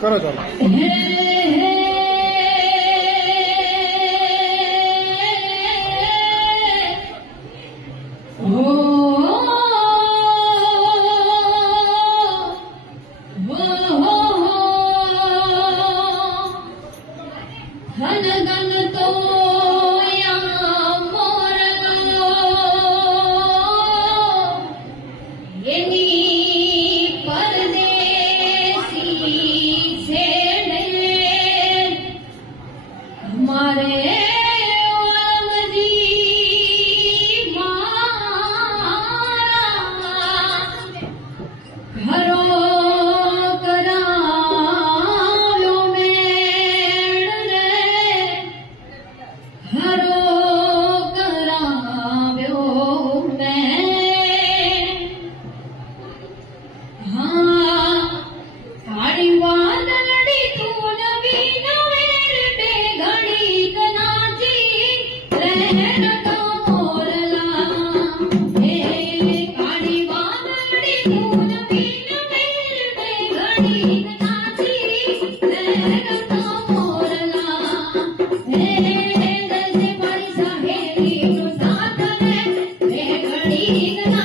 彼女の。花々と मारे હેંગલ સે ઘડી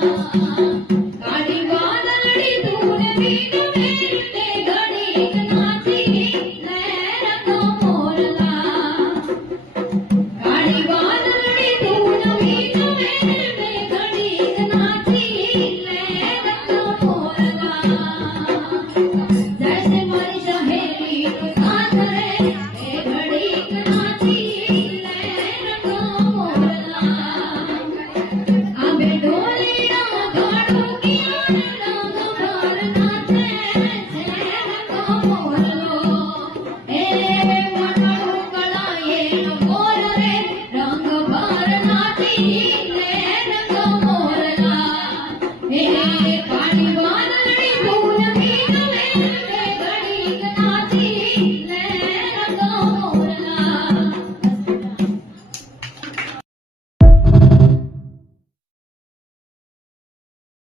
Thank you.